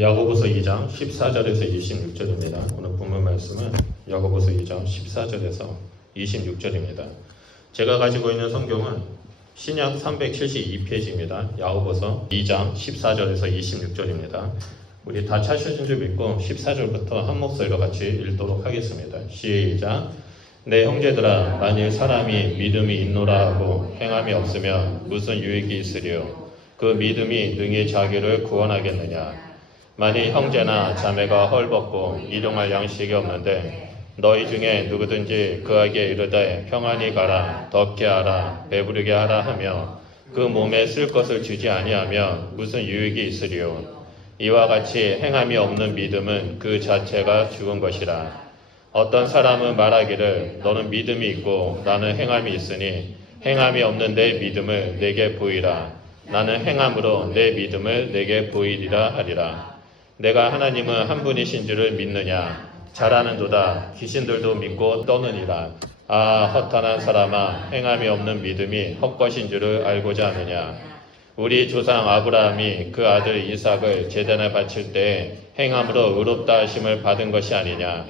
야고보서 2장 14절에서 26절입니다. 오늘 본문 말씀은 야고보서 2장 14절에서 26절입니다. 제가 가지고 있는 성경은 신약 372페이지입니다. 야고보서 2장 14절에서 26절입니다. 우리 다 찾으신 줄 믿고 14절부터 한 목소리로 같이 읽도록 하겠습니다. 시작. 내 형제들아, 만일 사람이 믿음이 있노라 하고 행함이 없으면 무슨 유익이 있으리요? 그 믿음이 능히 자기를 구원하겠느냐? 만일 형제나 자매가 헐벗고 일용할 양식이 없는데 너희 중에 누구든지 그에게 이르되 평안히 가라, 덥게 하라, 배부르게 하라 하며 그 몸에 쓸 것을 주지 아니하면 무슨 유익이 있으리요? 이와 같이 행함이 없는 믿음은 그 자체가 죽은 것이라. 어떤 사람은 말하기를 너는 믿음이 있고 나는 행함이 있으니 행함이 없는 내 믿음을 내게 보이라. 나는 행함으로 내 믿음을 내게 보이리라 하리라. 내가 하나님은 한 분이신 줄을 믿느냐? 잘하는도다. 귀신들도 믿고 떠느니라. 아, 허탄한 사람아, 행함이 없는 믿음이 헛것인 줄을 알고자 하느냐? 우리 조상 아브라함이 그 아들 이삭을 제단에 바칠 때 행함으로 의롭다 하심을 받은 것이 아니냐?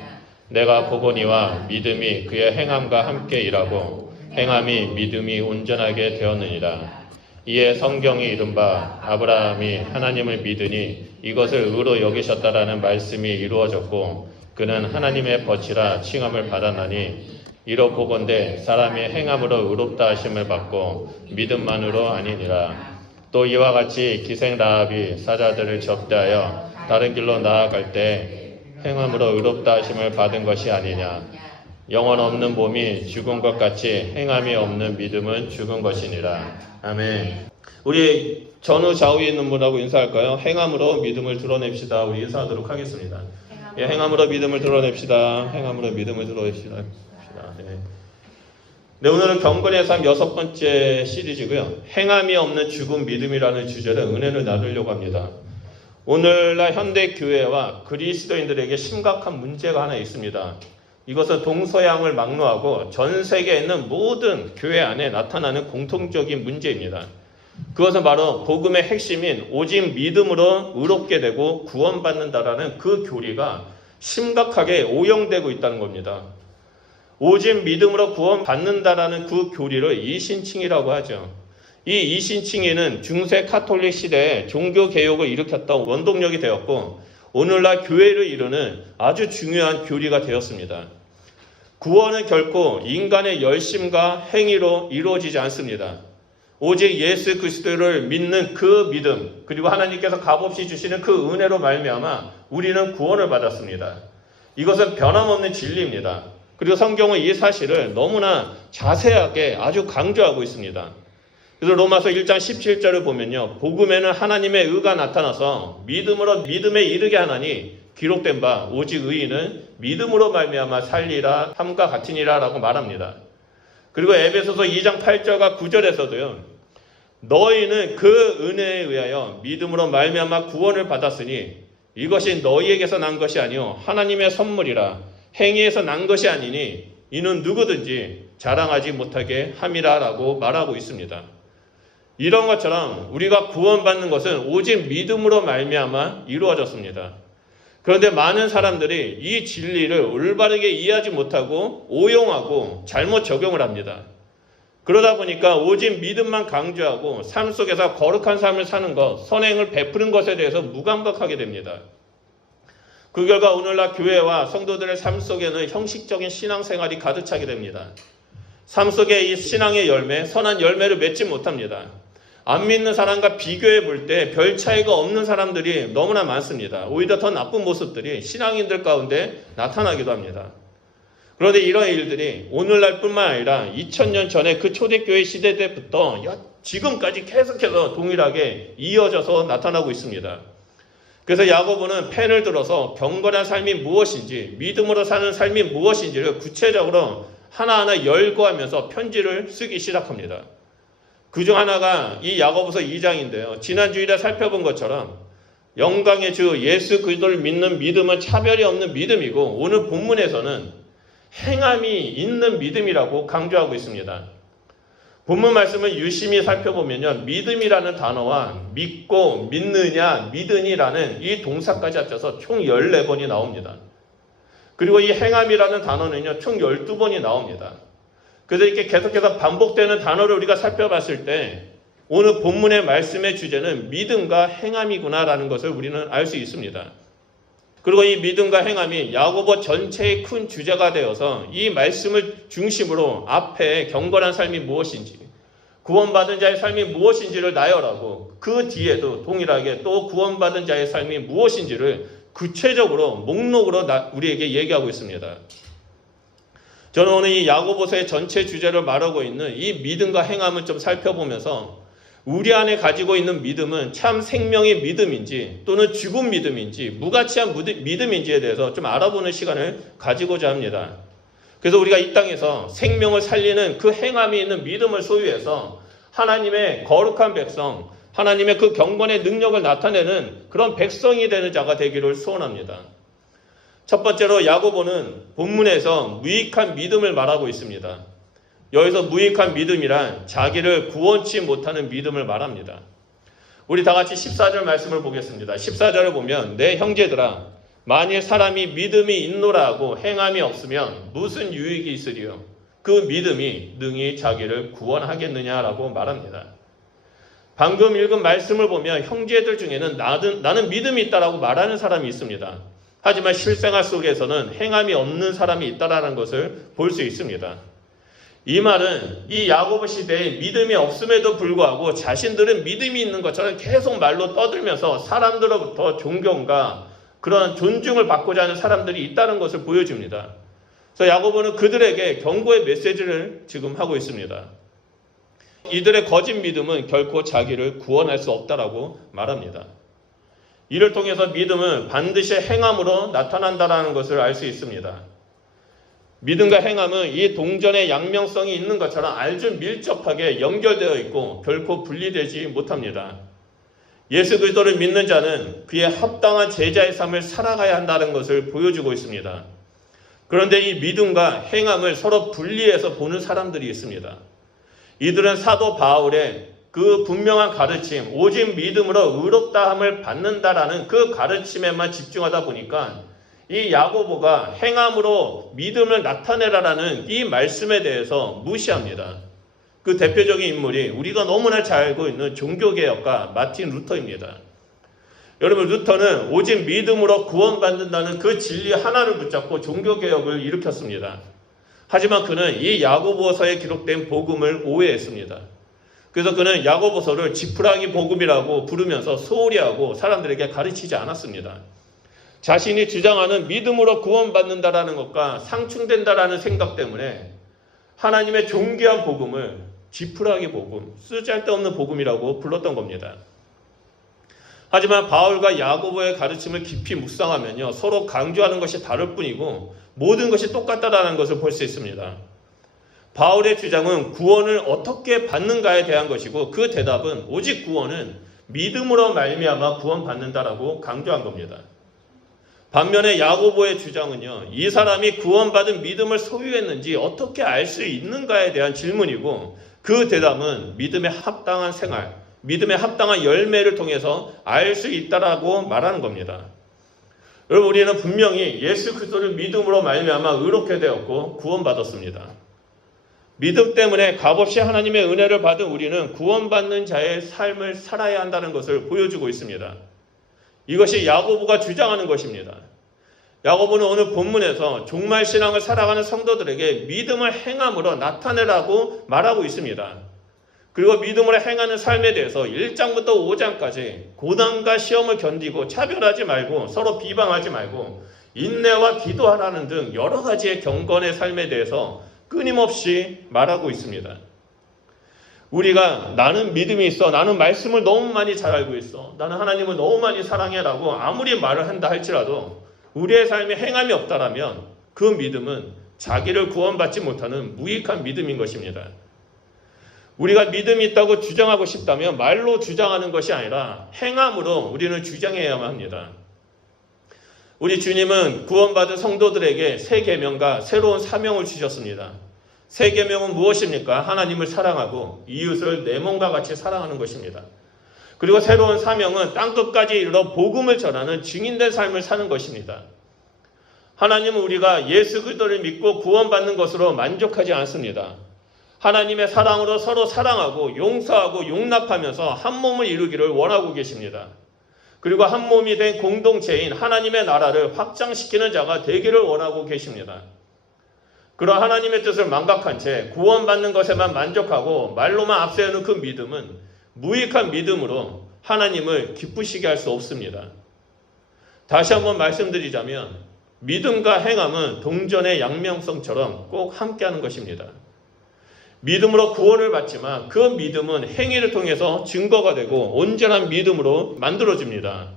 내가 보거니와 믿음이 그의 행함과 함께 일하고 행함이 믿음이 온전하게 되었느니라. 이에 성경이 이른바 아브라함이 하나님을 믿으니 이것을 의로 여기셨다라는 말씀이 이루어졌고 그는 하나님의 벗이라 칭함을 받았나니 이로 보건대 사람이 행함으로 의롭다 하심을 받고 믿음만으로 아니니라. 또 이와 같이 기생 라합이 사자들을 접대하여 다른 길로 나아갈 때 행함으로 의롭다 하심을 받은 것이 아니냐. 영혼 없는 몸이 죽은 것 같이 행함이 없는 믿음은 죽은 것이니라. 아멘. 우리 전후 좌우에 있는 분하고 인사할까요? 행함으로 믿음을 드러냅시다. 우리 인사하도록 하겠습니다. 행함으로 믿음을 드러냅시다. 행함으로 믿음을 드러냅시다. 네, 오늘은 경건의 삶 6번째 시리즈고요. 행함이 없는 죽은 믿음이라는 주제로 은혜를 나누려고 합니다. 오늘날 현대 교회와 그리스도인들에게 심각한 문제가 하나 있습니다. 이것은 동서양을 막론하고 전 세계에 있는 모든 교회 안에 나타나는 공통적인 문제입니다. 그것은 바로 복음의 핵심인 오직 믿음으로 의롭게 되고 구원받는다라는 그 교리가 심각하게 오용되고 있다는 겁니다. 오직 믿음으로 구원받는다라는 그 교리를 이신칭이라고 하죠. 이 이신칭이는 중세 카톨릭 시대에 종교개혁을 일으켰던 원동력이 되었고 오늘날 교회를 이루는 아주 중요한 교리가 되었습니다. 구원은 결코 인간의 열심과 행위로 이루어지지 않습니다. 오직 예수 그리스도를 믿는 그 믿음, 그리고 하나님께서 값없이 주시는 그 은혜로 말미암아 우리는 구원을 받았습니다. 이것은 변함없는 진리입니다. 그리고 성경은 이 사실을 너무나 자세하게 아주 강조하고 있습니다. 그래서 로마서 1장 17절을 보면요. 복음에는 하나님의 의가 나타나서 믿음으로 믿음에 이르게 하나니 기록된 바 오직 의인은 믿음으로 말미암아 살리라 함과 같으니라 라고 말합니다. 그리고 에베소서 2장 8절과 9절에서도요. 너희는 그 은혜에 의하여 믿음으로 말미암아 구원을 받았으니 이것이 너희에게서 난 것이 아니요 하나님의 선물이라. 행위에서 난 것이 아니니 이는 누구든지 자랑하지 못하게 함이라 라고 말하고 있습니다. 이런 것처럼 우리가 구원받는 것은 오직 믿음으로 말미암아 이루어졌습니다. 그런데 많은 사람들이 이 진리를 올바르게 이해하지 못하고 오용하고 잘못 적용을 합니다. 그러다 보니까 오직 믿음만 강조하고 삶 속에서 거룩한 삶을 사는 것, 선행을 베푸는 것에 대해서 무감각하게 됩니다. 그 결과 오늘날 교회와 성도들의 삶 속에는 형식적인 신앙생활이 가득 차게 됩니다. 삶 속에 이 신앙의 열매, 선한 열매를 맺지 못합니다. 안 믿는 사람과 비교해 볼 때 별 차이가 없는 사람들이 너무나 많습니다. 오히려 더 나쁜 모습들이 신앙인들 가운데 나타나기도 합니다. 그런데 이런 일들이 오늘날 뿐만 아니라 2000년 전에 그 초대교회 시대 때부터 지금까지 계속해서 동일하게 이어져서 나타나고 있습니다. 그래서 야고보는 펜을 들어서 경건한 삶이 무엇인지, 믿음으로 사는 삶이 무엇인지를 구체적으로 하나하나 열거하면서 편지를 쓰기 시작합니다. 그중 하나가 이 야고보서 2장인데요. 지난 주일에 살펴본 것처럼 영광의 주 예수 그리스도를 믿는 믿음은 차별이 없는 믿음이고 오늘 본문에서는 행함이 있는 믿음이라고 강조하고 있습니다. 본문 말씀을 유심히 살펴보면요, 믿음이라는 단어와 믿고, 믿느냐, 믿으니라는 이 동사까지 합쳐서 총 14번이 나옵니다. 그리고 이 행함이라는 단어는요, 총 12번이 나옵니다. 그래서 이렇게 계속해서 반복되는 단어를 우리가 살펴봤을 때 오늘 본문의 말씀의 주제는 믿음과 행함이구나라는 것을 우리는 알 수 있습니다. 그리고 이 믿음과 행함이 야고보 전체의 큰 주제가 되어서 이 말씀을 중심으로 앞에 경건한 삶이 무엇인지, 구원받은 자의 삶이 무엇인지를 나열하고 그 뒤에도 동일하게 또 구원받은 자의 삶이 무엇인지를 구체적으로 목록으로 우리에게 얘기하고 있습니다. 저는 오늘 이 야고보서의 전체 주제를 말하고 있는 이 믿음과 행함을 좀 살펴보면서 우리 안에 가지고 있는 믿음은 참 생명의 믿음인지 또는 죽은 믿음인지 무가치한 믿음인지에 대해서 좀 알아보는 시간을 가지고자 합니다. 그래서 우리가 이 땅에서 생명을 살리는 그 행함이 있는 믿음을 소유해서 하나님의 거룩한 백성, 하나님의 그 경건의 능력을 나타내는 그런 백성이 되는 자가 되기를 소원합니다. 첫 번째로 야고보는 본문에서 무익한 믿음을 말하고 있습니다. 여기서 무익한 믿음이란 자기를 구원치 못하는 믿음을 말합니다. 우리 다 같이 14절 말씀을 보겠습니다. 14절을 보면 내 형제들아 만일 사람이 믿음이 있노라 하고 행함이 없으면 무슨 유익이 있으리요? 그 믿음이 능히 자기를 구원하겠느냐라고 말합니다. 방금 읽은 말씀을 보면 형제들 중에는 나는 믿음이 있다라고 말하는 사람이 있습니다. 하지만 실생활 속에서는 행함이 없는 사람이 있다라는 것을 볼 수 있습니다. 이 말은 이 야고보 시대에 믿음이 없음에도 불구하고 자신들은 믿음이 있는 것처럼 계속 말로 떠들면서 사람들로부터 존경과 그런 존중을 받고자 하는 사람들이 있다는 것을 보여줍니다. 그래서 야고보는 그들에게 경고의 메시지를 지금 하고 있습니다. 이들의 거짓 믿음은 결코 자기를 구원할 수 없다라고 말합니다. 이를 통해서 믿음은 반드시 행함으로 나타난다는 것을 알 수 있습니다. 믿음과 행함은 이 동전의 양면성이 있는 것처럼 아주 밀접하게 연결되어 있고 결코 분리되지 못합니다. 예수 그리스도를 믿는 자는 그의 합당한 제자의 삶을 살아가야 한다는 것을 보여주고 있습니다. 그런데 이 믿음과 행함을 서로 분리해서 보는 사람들이 있습니다. 이들은 사도 바울의 그 분명한 가르침, 오직 믿음으로 의롭다함을 받는다라는 그 가르침에만 집중하다 보니까 이 야고보가 행함으로 믿음을 나타내라라는 이 말씀에 대해서 무시합니다. 그 대표적인 인물이 우리가 너무나 잘 알고 있는 종교개혁가 마틴 루터입니다. 여러분, 루터는 오직 믿음으로 구원받는다는 그 진리 하나를 붙잡고 종교개혁을 일으켰습니다. 하지만 그는 이 야고보서에 기록된 복음을 오해했습니다. 그래서 그는 야고보서를 지푸라기 복음이라고 부르면서 소홀히 하고 사람들에게 가르치지 않았습니다. 자신이 주장하는 믿음으로 구원받는다라는 것과 상충된다라는 생각 때문에 하나님의 존귀한 복음을 지푸라기 복음, 쓰잘데없는 복음이라고 불렀던 겁니다. 하지만 바울과 야고보의 가르침을 깊이 묵상하면요, 서로 강조하는 것이 다를 뿐이고 모든 것이 똑같다라는 것을 볼 수 있습니다. 바울의 주장은 구원을 어떻게 받는가에 대한 것이고 그 대답은 오직 구원은 믿음으로 말미암아 구원받는다라고 강조한 겁니다. 반면에 야고보의 주장은요, 이 사람이 구원받은 믿음을 소유했는지 어떻게 알 수 있는가에 대한 질문이고 그 대답은 믿음에 합당한 생활, 믿음에 합당한 열매를 통해서 알 수 있다라고 말하는 겁니다. 여러분, 우리는 분명히 예수 그리스도를 믿음으로 말미암아 의롭게 되었고 구원받았습니다. 믿음 때문에 값없이 하나님의 은혜를 받은 우리는 구원받는 자의 삶을 살아야 한다는 것을 보여주고 있습니다. 이것이 야고보가 주장하는 것입니다. 야고보는 오늘 본문에서 종말 신앙을 살아가는 성도들에게 믿음을 행함으로 나타내라고 말하고 있습니다. 그리고 믿음으로 행하는 삶에 대해서 1장부터 5장까지 고난과 시험을 견디고 차별하지 말고 서로 비방하지 말고 인내와 기도하라는 등 여러 가지의 경건의 삶에 대해서 끊임없이 말하고 있습니다. 우리가 나는 믿음이 있어, 나는 말씀을 너무 많이 잘 알고 있어, 나는 하나님을 너무 많이 사랑해라고 아무리 말을 한다 할지라도 우리의 삶에 행함이 없다라면 그 믿음은 자기를 구원받지 못하는 무익한 믿음인 것입니다. 우리가 믿음이 있다고 주장하고 싶다면 말로 주장하는 것이 아니라 행함으로 우리는 주장해야만 합니다. 우리 주님은 구원받은 성도들에게 새 계명과 새로운 사명을 주셨습니다. 세 계명은 무엇입니까? 하나님을 사랑하고 이웃을 내 몸과 같이 사랑하는 것입니다. 그리고 새로운 사명은 땅끝까지 이르러 복음을 전하는 증인된 삶을 사는 것입니다. 하나님은 우리가 예수 그리스도를 믿고 구원받는 것으로 만족하지 않습니다. 하나님의 사랑으로 서로 사랑하고 용서하고 용납하면서 한 몸을 이루기를 원하고 계십니다. 그리고 한 몸이 된 공동체인 하나님의 나라를 확장시키는 자가 되기를 원하고 계십니다. 그러한 하나님의 뜻을 망각한 채 구원받는 것에만 만족하고 말로만 앞세우는 그 믿음은 무익한 믿음으로 하나님을 기쁘시게 할 수 없습니다. 다시 한번 말씀드리자면 믿음과 행함은 동전의 양면성처럼 꼭 함께하는 것입니다. 믿음으로 구원을 받지만 그 믿음은 행위를 통해서 증거가 되고 온전한 믿음으로 만들어집니다.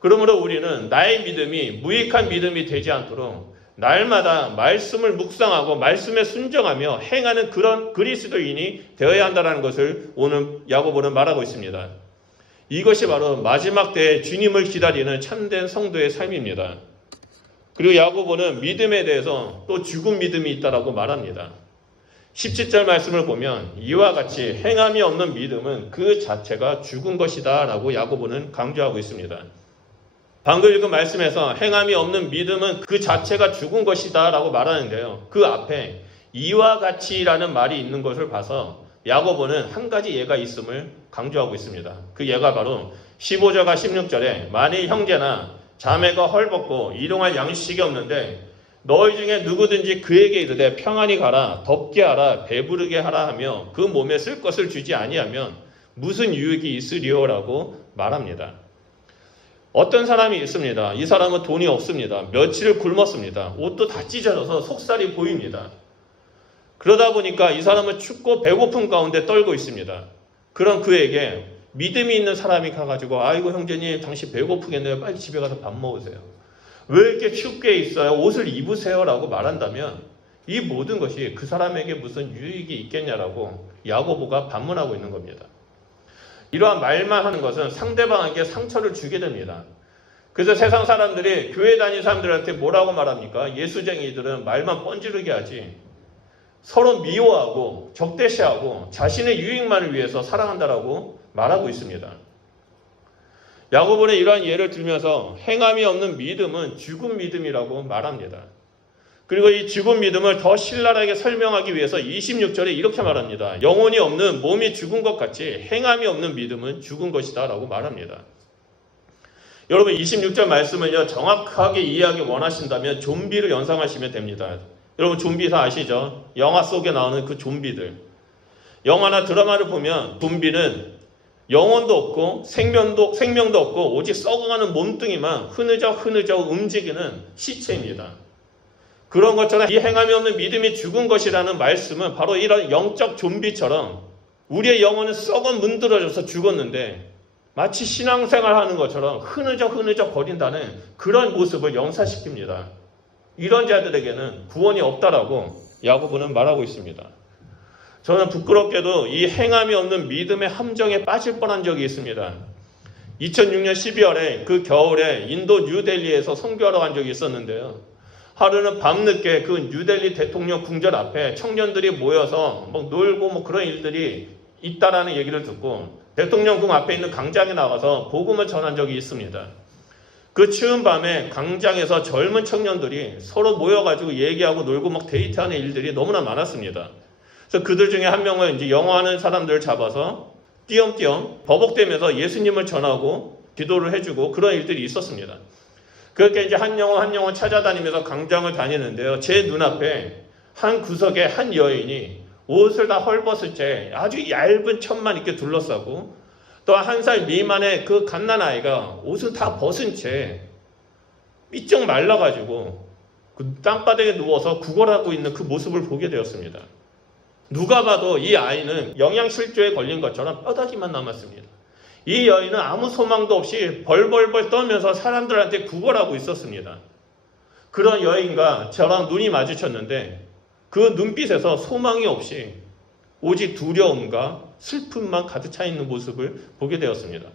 그러므로 우리는 나의 믿음이 무익한 믿음이 되지 않도록 날마다 말씀을 묵상하고 말씀에 순종하며 행하는 그런 그리스도인이 되어야 한다는 것을 오늘 야고보는 말하고 있습니다. 이것이 바로 마지막 때에 주님을 기다리는 참된 성도의 삶입니다. 그리고 야고보는 믿음에 대해서 또 죽은 믿음이 있다라고 말합니다. 17절 말씀을 보면 이와 같이 행함이 없는 믿음은 그 자체가 죽은 것이다 라고 야고보는 강조하고 있습니다. 방금 읽은 말씀에서 행함이 없는 믿음은 그 자체가 죽은 것이다 라고 말하는데요. 그 앞에 이와 같이라는 말이 있는 것을 봐서 야고보는 한 가지 예가 있음을 강조하고 있습니다. 그 예가 바로 15절과 16절에 만일 형제나 자매가 헐벗고 일용할 양식이 없는데 너희 중에 누구든지 그에게 이르되 평안히 가라 덥게 하라 배부르게 하라 하며 그 몸에 쓸 것을 주지 아니하면 무슨 유익이 있으리오라고 말합니다. 어떤 사람이 있습니다. 이 사람은 돈이 없습니다. 며칠을 굶었습니다. 옷도 다 찢어져서 속살이 보입니다. 그러다 보니까 이 사람은 춥고 배고픈 가운데 떨고 있습니다. 그런 그에게 믿음이 있는 사람이 가가지고 아이고 형제님 당신 배고프겠네요. 빨리 집에 가서 밥 먹으세요. 왜 이렇게 춥게 있어요? 옷을 입으세요 라고 말한다면 이 모든 것이 그 사람에게 무슨 유익이 있겠냐라고 야고보가 반문하고 있는 겁니다. 이러한 말만 하는 것은 상대방에게 상처를 주게 됩니다. 그래서 세상 사람들이 교회 다니는 사람들한테 뭐라고 말합니까? 예수쟁이들은 말만 뻔지르게 하지 서로 미워하고 적대시하고 자신의 유익만을 위해서 사랑한다라고 말하고 있습니다. 야고보는 이러한 예를 들면서 행함이 없는 믿음은 죽은 믿음이라고 말합니다. 그리고 이 죽은 믿음을 더 신랄하게 설명하기 위해서 26절에 이렇게 말합니다. 영혼이 없는 몸이 죽은 것 같이 행함이 없는 믿음은 죽은 것이다 라고 말합니다. 여러분 26절 말씀을요 정확하게 이해하기 원하신다면 좀비를 연상하시면 됩니다. 여러분 좀비 다 아시죠? 영화 속에 나오는 그 좀비들. 영화나 드라마를 보면 좀비는 영혼도 없고 생명도 없고 오직 썩어가는 몸뚱이만 흐느적 움직이는 시체입니다. 그런 것처럼 이 행함이 없는 믿음이 죽은 것이라는 말씀은 바로 이런 영적 좀비처럼 우리의 영혼은 썩어 문드러져서 죽었는데 마치 신앙생활하는 것처럼 흐느적 거린다는 그런 모습을 연사시킵니다. 이런 자들에게는 구원이 없다라고 야고보는 말하고 있습니다. 저는 부끄럽게도 이 행함이 없는 믿음의 함정에 빠질 뻔한 적이 있습니다. 2006년 12월에 그 겨울에 인도 뉴델리에서 선교하러 간 적이 있었는데요. 하루는 밤늦게 그 뉴델리 대통령 궁전 앞에 청년들이 모여서 놀고 그런 일들이 있다라는 얘기를 듣고 대통령궁 앞에 있는 광장에 나가서 복음을 전한 적이 있습니다. 그 추운 밤에 광장에서 젊은 청년들이 서로 모여가지고 얘기하고 놀고 데이트하는 일들이 너무나 많았습니다. 그래서 그들 중에 한 명은 이제 영어하는 사람들을 잡아서 띄엄띄엄 버벅대면서 예수님을 전하고 기도를 해주고 그런 일들이 있었습니다. 그렇게 이제 한 영혼 찾아다니면서 광장을 다니는데요. 제 눈앞에 한 구석에 한 여인이 옷을 다 헐벗은 채 아주 얇은 천만 이렇게 둘러싸고 또 1살 미만의 그 갓난아이가 옷을 다 벗은 채 삐쩍 말라가지고 그 땅바닥에 누워서 구걸하고 있는 그 모습을 보게 되었습니다. 누가 봐도 이 아이는 영양실조에 걸린 것처럼 뼈다귀만 남았습니다. 이 여인은 아무 소망도 없이 벌벌벌 떨면서 사람들한테 구걸하고 있었습니다. 그런 여인과 저랑 눈이 마주쳤는데 그 눈빛에서 소망이 없이 오직 두려움과 슬픔만 가득 차 있는 모습을 보게 되었습니다.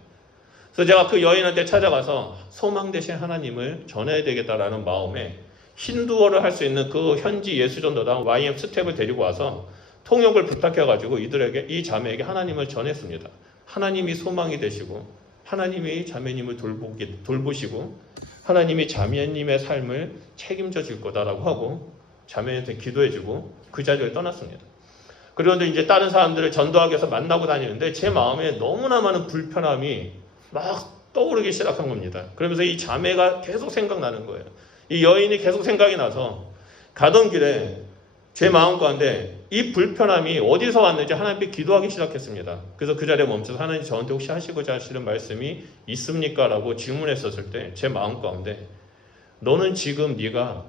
그래서 제가 그 여인한테 찾아가서 소망 대신 하나님을 전해야 되겠다라는 마음에 힌두어를 할 수 있는 그 현지 예수전도당 YM 스텝을 데리고 와서 통역을 부탁해가지고 이들에게, 이 자매에게 하나님을 전했습니다. 하나님이 소망이 되시고 하나님이 자매님을 돌보시고 하나님이 자매님의 삶을 책임져 줄 거다라고 하고 자매한테 기도해주고 그 자리를 떠났습니다. 그런데 이제 다른 사람들을 전도하기 위해서 만나고 다니는데 제 마음에 너무나 많은 불편함이 막 떠오르기 시작한 겁니다. 그러면서 이 자매가 계속 생각나는 거예요. 이 여인이 계속 생각이 나서 가던 길에 제 마음 가운데 이 불편함이 어디서 왔는지 하나님께 기도하기 시작했습니다. 그래서 그 자리에 멈춰서 하나님 저한테 혹시 하시고자 하시는 말씀이 있습니까? 라고 질문했었을 때 제 마음 가운데 너는 지금 네가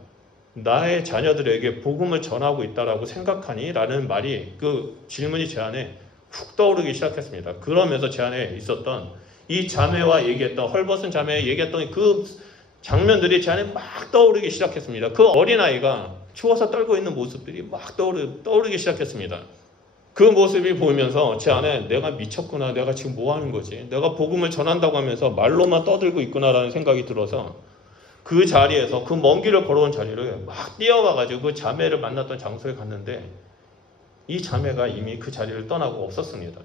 나의 자녀들에게 복음을 전하고 있다라고 생각하니? 라는 말이, 그 질문이 제 안에 훅 떠오르기 시작했습니다. 그러면서 제 안에 있었던 이 자매와 얘기했던, 헐벗은 자매와 얘기했던 그 장면들이 제 안에 막 떠오르기 시작했습니다. 그 어린아이가 추워서 떨고 있는 모습들이 막 떠오르기 시작했습니다. 그 모습이 보이면서 제 안에 내가 미쳤구나, 내가 지금 뭐 하는 거지, 내가 복음을 전한다고 하면서 말로만 떠들고 있구나라는 생각이 들어서 그 자리에서, 그 먼 길을 걸어온 자리를 막 뛰어가가지고 그 자매를 만났던 장소에 갔는데 이 자매가 이미 그 자리를 떠나고 없었습니다.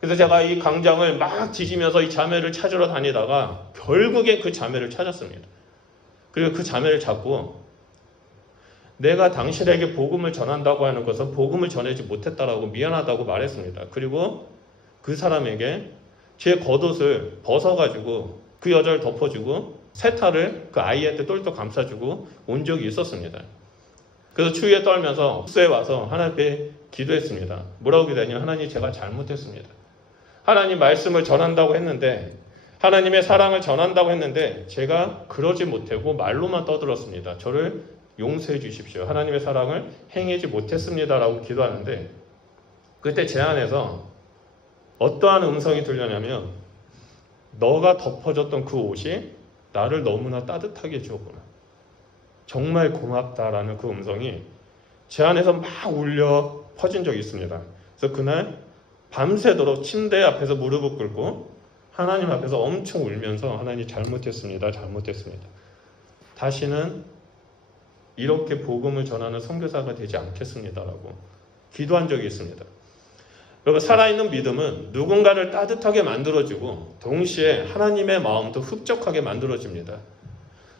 그래서 제가 이 광장을 막 뒤지면서 이 자매를 찾으러 다니다가 결국에 그 자매를 찾았습니다. 그리고 그 자매를 잡고 내가 당신에게 복음을 전한다고 하는 것은 복음을 전하지 못했다라고 미안하다고 말했습니다. 그리고 그 사람에게 제 겉옷을 벗어가지고 그 여자를 덮어주고 세타를 그 아이한테 똘똘 감싸주고 온 적이 있었습니다. 그래서 추위에 떨면서 숙소에 와서 하나님께 기도했습니다. 뭐라고 기도했냐면, 하나님 제가 잘못했습니다. 하나님 말씀을 전한다고 했는데, 하나님의 사랑을 전한다고 했는데 제가 그러지 못하고 말로만 떠들었습니다. 저를 용서해 주십시오. 하나님의 사랑을 행하지 못했습니다라고 기도하는데, 그때 제 안에서 어떠한 음성이 들려냐면, 너가 덮어줬던 그 옷이 나를 너무나 따뜻하게 해주었구나, 정말 고맙다라는 그 음성이 제 안에서 막 울려 퍼진 적이 있습니다. 그래서 그날 밤새도록 침대 앞에서 무릎을 꿇고 하나님 앞에서 엄청 울면서 하나님 잘못했습니다. 다시는 이렇게 복음을 전하는 선교사가 되지 않겠습니다라고 기도한 적이 있습니다. 여러분, 살아있는 믿음은 누군가를 따뜻하게 만들어주고 동시에 하나님의 마음도 흡족하게 만들어줍니다.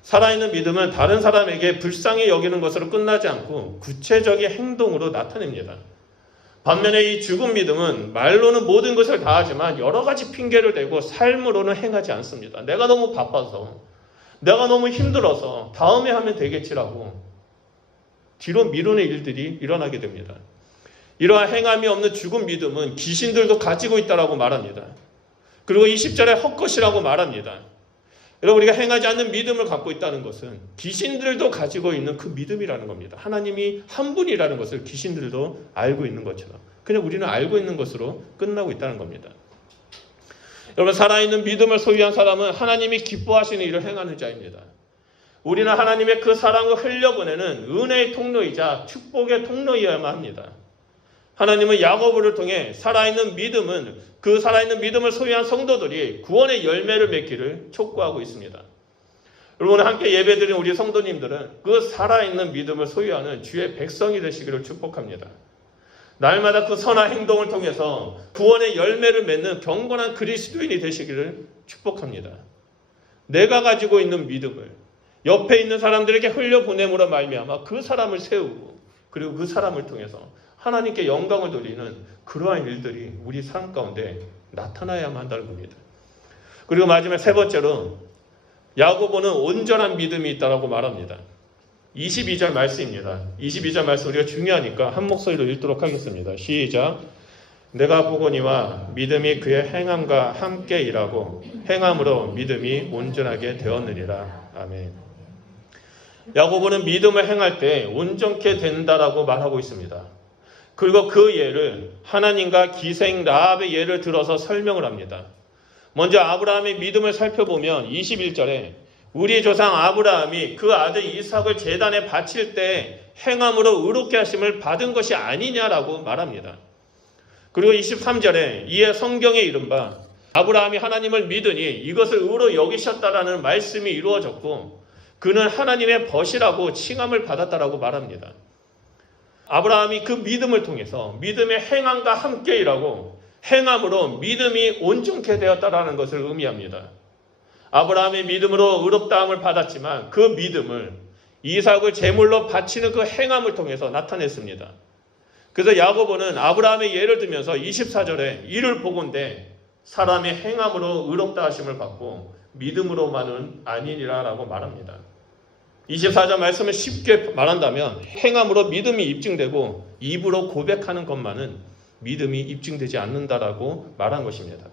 살아있는 믿음은 다른 사람에게 불쌍히 여기는 것으로 끝나지 않고 구체적인 행동으로 나타냅니다. 반면에 이 죽은 믿음은 말로는 모든 것을 다 하지만 여러 가지 핑계를 대고 삶으로는 행하지 않습니다. 내가 너무 바빠서, 내가 너무 힘들어서 다음에 하면 되겠지라고 뒤로 미루는 일들이 일어나게 됩니다. 이러한 행함이 없는 죽은 믿음은 귀신들도 가지고 있다라고 말합니다. 그리고 20절에 헛것이라고 말합니다. 여러분, 우리가 행하지 않는 믿음을 갖고 있다는 것은 귀신들도 가지고 있는 그 믿음이라는 겁니다. 하나님이 한 분이라는 것을 귀신들도 알고 있는 것처럼 그냥 우리는 알고 있는 것으로 끝나고 있다는 겁니다. 여러분, 살아있는 믿음을 소유한 사람은 하나님이 기뻐하시는 일을 행하는 자입니다. 우리는 하나님의 그 사랑을 흘려보내는 은혜의 통로이자 축복의 통로이어야만 합니다. 하나님은 야고보를 통해 살아있는 믿음은, 그 살아있는 믿음을 소유한 성도들이 구원의 열매를 맺기를 촉구하고 있습니다. 여러분, 함께 예배드린 우리 성도님들은 그 살아있는 믿음을 소유하는 주의 백성이 되시기를 축복합니다. 날마다 그 선한 행동을 통해서 구원의 열매를 맺는 경건한 그리스도인이 되시기를 축복합니다. 내가 가지고 있는 믿음을 옆에 있는 사람들에게 흘려보냄으로 말미암아 그 사람을 세우고, 그리고 그 사람을 통해서 하나님께 영광을 돌리는 그러한 일들이 우리 삶 가운데 나타나야만 한다는 겁니다. 그리고 마지막 세 번째로 야고보는 온전한 믿음이 있다고 말합니다. 22절 말씀입니다. 22절 말씀 우리가 중요하니까 한 목소리로 읽도록 하겠습니다. 시작. 내가 보거니와 믿음이 그의 행함과 함께 일하고 행함으로 믿음이 온전하게 되었느니라. 아멘. 야고보는 믿음을 행할 때 온전케 된다라고 말하고 있습니다. 그리고 그 예를 하나님과 기생 라합의 예를 들어서 설명을 합니다. 먼저 아브라함의 믿음을 살펴보면 21절에 우리 조상 아브라함이 그 아들 이삭을 제단에 바칠 때 행함으로 의롭게 하심을 받은 것이 아니냐라고 말합니다. 그리고 23절에 이에 성경에 이른바 아브라함이 하나님을 믿으니 이것을 의로 여기셨다라는 말씀이 이루어졌고, 그는 하나님의 벗이라고 칭함을 받았다라고 말합니다. 아브라함이 그 믿음을 통해서 믿음의 행함과 함께 일하고 행함으로 믿음이 온전케 되었다라는 것을 의미합니다. 아브라함의 믿음으로 의롭다함을 받았지만 그 믿음을 이삭을 제물로 바치는 그 행함을 통해서 나타냈습니다. 그래서 야고보는 아브라함의 예를 들면서 24절에 이를 보건대 사람의 행함으로 의롭다 하심을 받고 믿음으로만은 아니니라 라고 말합니다. 24절 말씀을 쉽게 말한다면 행함으로 믿음이 입증되고 입으로 고백하는 것만은 믿음이 입증되지 않는다라고 말한 것입니다.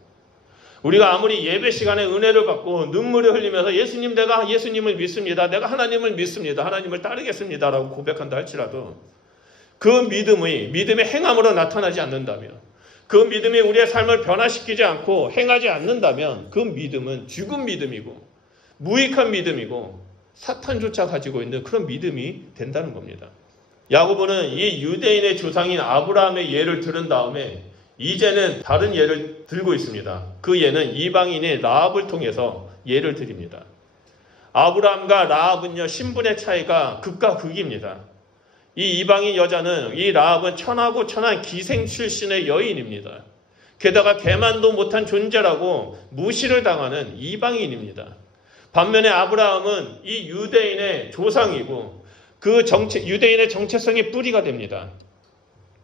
우리가 아무리 예배 시간에 은혜를 받고 눈물을 흘리면서 예수님, 내가 예수님을 믿습니다. 내가 하나님을 믿습니다. 하나님을 따르겠습니다. 라고 고백한다 할지라도 그 믿음의 행함으로 나타나지 않는다면, 그 믿음이 우리의 삶을 변화시키지 않고 행하지 않는다면 그 믿음은 죽은 믿음이고 무익한 믿음이고 사탄조차 가지고 있는 그런 믿음이 된다는 겁니다. 야고보는 이 유대인의 조상인 아브라함의 예를 들은 다음에 이제는 다른 예를 들고 있습니다. 그 예는 이방인의 라합을 통해서 예를 드립니다. 아브라함과 라합은요, 신분의 차이가 극과 극입니다. 이 이방인 여자는, 이 라합은 천하고 천한 기생 출신의 여인입니다. 게다가 개만도 못한 존재라고 무시를 당하는 이방인입니다. 반면에 아브라함은 이 유대인의 조상이고 그 유대인의 정체성의 뿌리가 됩니다.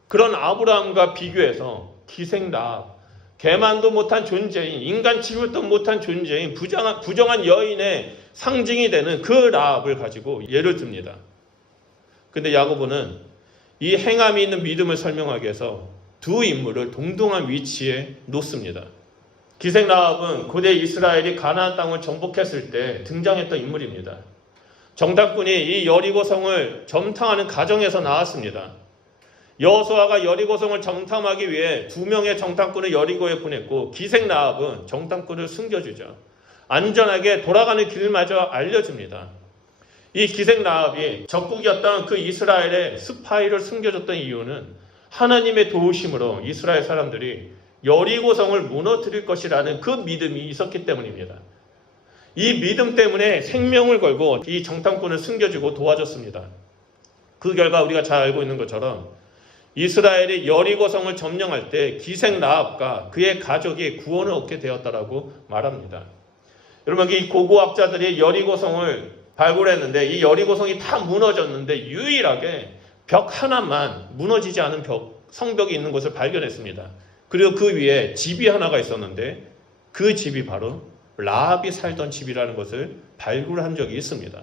그런 아브라함과 비교해서 기생 라합, 개만도 못한 존재인, 인간 취급도 못한 존재인 부정한 여인의 상징이 되는 그 라합을 가지고 예를 듭니다. 근데 야고보는 이 행함이 있는 믿음을 설명하기 위해서 두 인물을 동등한 위치에 놓습니다. 기생 라합은 고대 이스라엘이 가나안 땅을 정복했을 때 등장했던 인물입니다. 정탐꾼이 이 여리고성을 점탕하는 가정에서 나왔습니다. 여호수아가 여리고성을 정탐하기 위해 2명의 정탐꾼을 여리고에 보냈고 기생 라합은 정탐꾼을 숨겨주죠. 안전하게 돌아가는 길마저 알려줍니다. 이 기생 라합이 적국이었던 그 이스라엘의 스파이를 숨겨줬던 이유는 하나님의 도우심으로 이스라엘 사람들이 여리고성을 무너뜨릴 것이라는 그 믿음이 있었기 때문입니다. 이 믿음 때문에 생명을 걸고 이 정탐꾼을 숨겨주고 도와줬습니다. 그 결과 우리가 잘 알고 있는 것처럼 이스라엘이 여리고성을 점령할 때 기생 라합과 그의 가족이 구원을 얻게 되었다라고 말합니다. 여러분, 이 고고학자들이 여리고성을 발굴했는데 이 여리고성이 다 무너졌는데 유일하게 벽 하나만 무너지지 않은 성벽이 있는 것을 발견했습니다. 그리고 그 위에 집이 하나가 있었는데 그 집이 바로 라합이 살던 집이라는 것을 발굴한 적이 있습니다.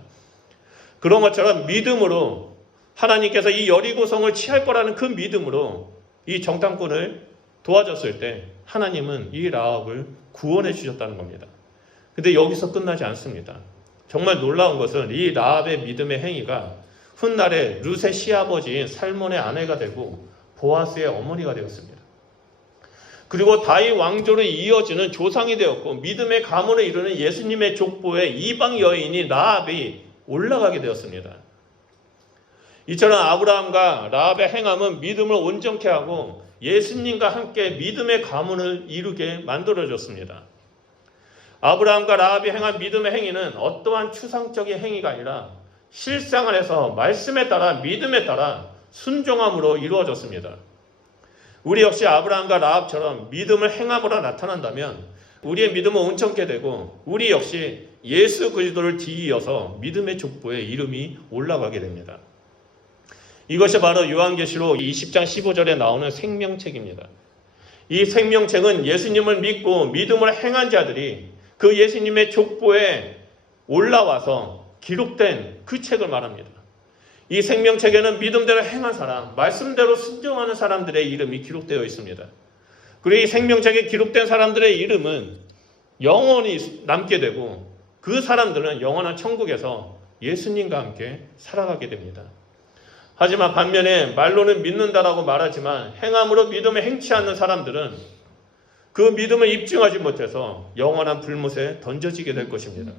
그런 것처럼 믿음으로 하나님께서 이 여리고성을 취할 거라는 그 믿음으로 이 정탐꾼을 도와줬을 때 하나님은 이 라합을 구원해 주셨다는 겁니다. 근데 여기서 끝나지 않습니다. 정말 놀라운 것은 이 라합의 믿음의 행위가 훗날에 룻의 시아버지인 살몬의 아내가 되고 보아스의 어머니가 되었습니다. 그리고 다윗 왕조로 이어지는 조상이 되었고 믿음의 가문을 이루는 예수님의 족보에 이방 여인이 라합이 올라가게 되었습니다. 이처럼 아브라함과 라합의 행함은 믿음을 온전케 하고 예수님과 함께 믿음의 가문을 이루게 만들어졌습니다. 아브라함과 라합이 행한 믿음의 행위는 어떠한 추상적인 행위가 아니라 실생 안에서 말씀에 따라 믿음에 따라 순종함으로 이루어졌습니다. 우리 역시 아브라함과 라합처럼 믿음을 행함으로 나타난다면 우리의 믿음은 온전케 되고 우리 역시 예수 그리스도를 뒤이어서 믿음의 족보에 이름이 올라가게 됩니다. 이것이 바로 요한계시록 20장 15절에 나오는 생명책입니다. 이 생명책은 예수님을 믿고 믿음을 행한 자들이 그 예수님의 족보에 올라와서 기록된 그 책을 말합니다. 이 생명책에는 믿음대로 행한 사람, 말씀대로 순종하는 사람들의 이름이 기록되어 있습니다. 그리고 이 생명책에 기록된 사람들의 이름은 영원히 남게 되고 그 사람들은 영원한 천국에서 예수님과 함께 살아가게 됩니다. 하지만 반면에 말로는 믿는다라고 말하지만 행함으로 믿음을 행치 않는 사람들은 그 믿음을 입증하지 못해서 영원한 불못에 던져지게 될 것입니다.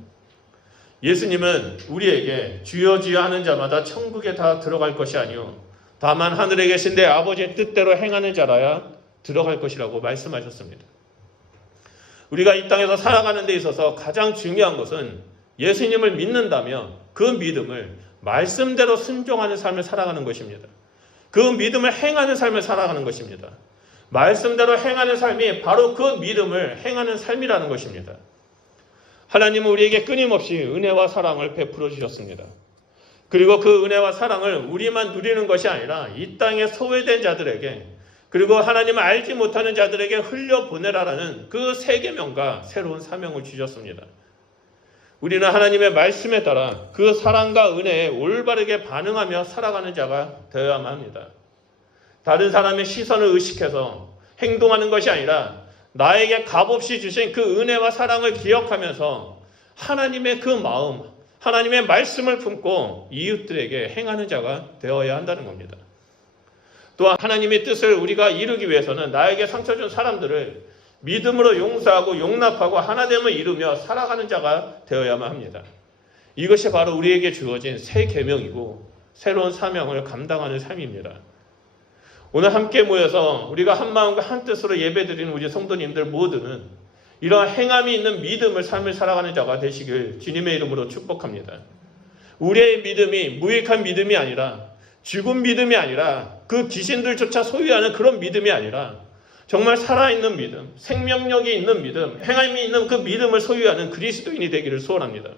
예수님은 우리에게 주여 주여 하는 자마다 천국에 다 들어갈 것이 아니요 다만 하늘에 계신 내 아버지의 뜻대로 행하는 자라야 들어갈 것이라고 말씀하셨습니다. 우리가 이 땅에서 살아가는 데 있어서 가장 중요한 것은 예수님을 믿는다면 그 믿음을 말씀대로 순종하는 삶을 살아가는 것입니다. 그 믿음을 행하는 삶을 살아가는 것입니다. 말씀대로 행하는 삶이 바로 그 믿음을 행하는 삶이라는 것입니다. 하나님은 우리에게 끊임없이 은혜와 사랑을 베풀어 주셨습니다. 그리고 그 은혜와 사랑을 우리만 누리는 것이 아니라 이 땅에 소외된 자들에게, 그리고 하나님을 알지 못하는 자들에게 흘려보내라라는 그 세 계명과 새로운 사명을 주셨습니다. 우리는 하나님의 말씀에 따라 그 사랑과 은혜에 올바르게 반응하며 살아가는 자가 되어야만 합니다. 다른 사람의 시선을 의식해서 행동하는 것이 아니라 나에게 값없이 주신 그 은혜와 사랑을 기억하면서 하나님의 그 마음, 하나님의 말씀을 품고 이웃들에게 행하는 자가 되어야 한다는 겁니다. 또한 하나님의 뜻을 우리가 이루기 위해서는 나에게 상처 준 사람들을 믿음으로 용서하고 용납하고 하나됨을 이루며 살아가는 자가 되어야만 합니다. 이것이 바로 우리에게 주어진 새 계명이고 새로운 사명을 감당하는 삶입니다. 오늘 함께 모여서 우리가 한 마음과 한 뜻으로 예배드리는 우리 성도님들 모두는 이러한 행함이 있는 믿음을 삶을 살아가는 자가 되시길 주님의 이름으로 축복합니다. 우리의 믿음이 무익한 믿음이 아니라, 죽은 믿음이 아니라, 그 귀신들조차 소유하는 그런 믿음이 아니라 정말 살아있는 믿음, 생명력이 있는 믿음, 행함이 있는 그 믿음을 소유하는 그리스도인이 되기를 소원합니다.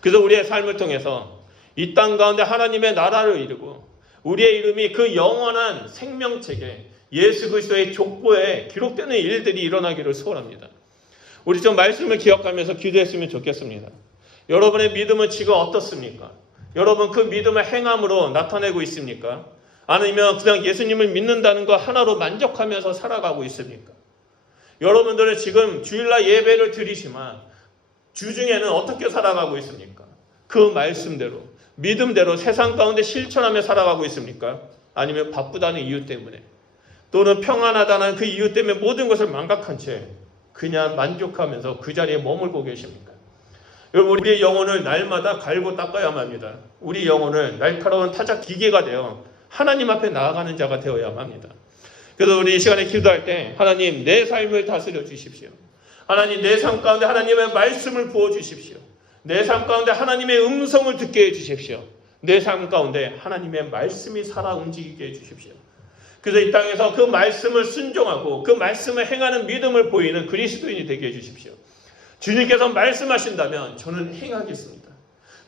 그래서 우리의 삶을 통해서 이 땅 가운데 하나님의 나라를 이루고 우리의 이름이 그 영원한 생명책에 예수 그리스도의 족보에 기록되는 일들이 일어나기를 소원합니다. 우리 좀 말씀을 기억하면서 기도했으면 좋겠습니다. 여러분의 믿음은 지금 어떻습니까? 여러분 그 믿음을 행함으로 나타내고 있습니까? 아니면 그냥 예수님을 믿는다는 것 하나로 만족하면서 살아가고 있습니까? 여러분들은 지금 주일날 예배를 드리지만 주중에는 어떻게 살아가고 있습니까? 그 말씀대로, 믿음대로 세상 가운데 실천하며 살아가고 있습니까? 아니면 바쁘다는 이유 때문에, 또는 평안하다는 그 이유 때문에 모든 것을 망각한 채 그냥 만족하면서 그 자리에 머물고 계십니까? 여러분, 우리의 영혼을 날마다 갈고 닦아야만 합니다. 우리 영혼을 날카로운 타작 기계가 되어 하나님 앞에 나아가는 자가 되어야만 합니다. 그래서 우리 이 시간에 기도할 때 하나님 내 삶을 다스려 주십시오. 하나님 내 삶 가운데 하나님의 말씀을 부어주십시오. 내 삶 가운데 하나님의 음성을 듣게 해주십시오. 내 삶 가운데 하나님의 말씀이 살아 움직이게 해주십시오. 그래서 이 땅에서 그 말씀을 순종하고 그 말씀을 행하는 믿음을 보이는 그리스도인이 되게 해주십시오. 주님께서 말씀하신다면 저는 행하겠습니다.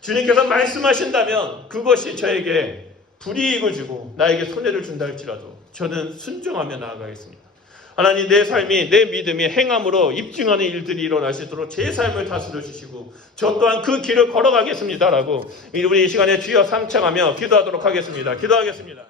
주님께서 말씀하신다면 그것이 저에게 불이익을 주고 나에게 손해를 준다 할지라도 저는 순종하며 나아가겠습니다. 하나님 내 삶이, 내 믿음이 행함으로 입증하는 일들이 일어나시도록 제 삶을 다스려 주시고 저 또한 그 길을 걸어가겠습니다라고 우리 이 시간에 주여 삼창하며 기도하도록 하겠습니다. 기도하겠습니다.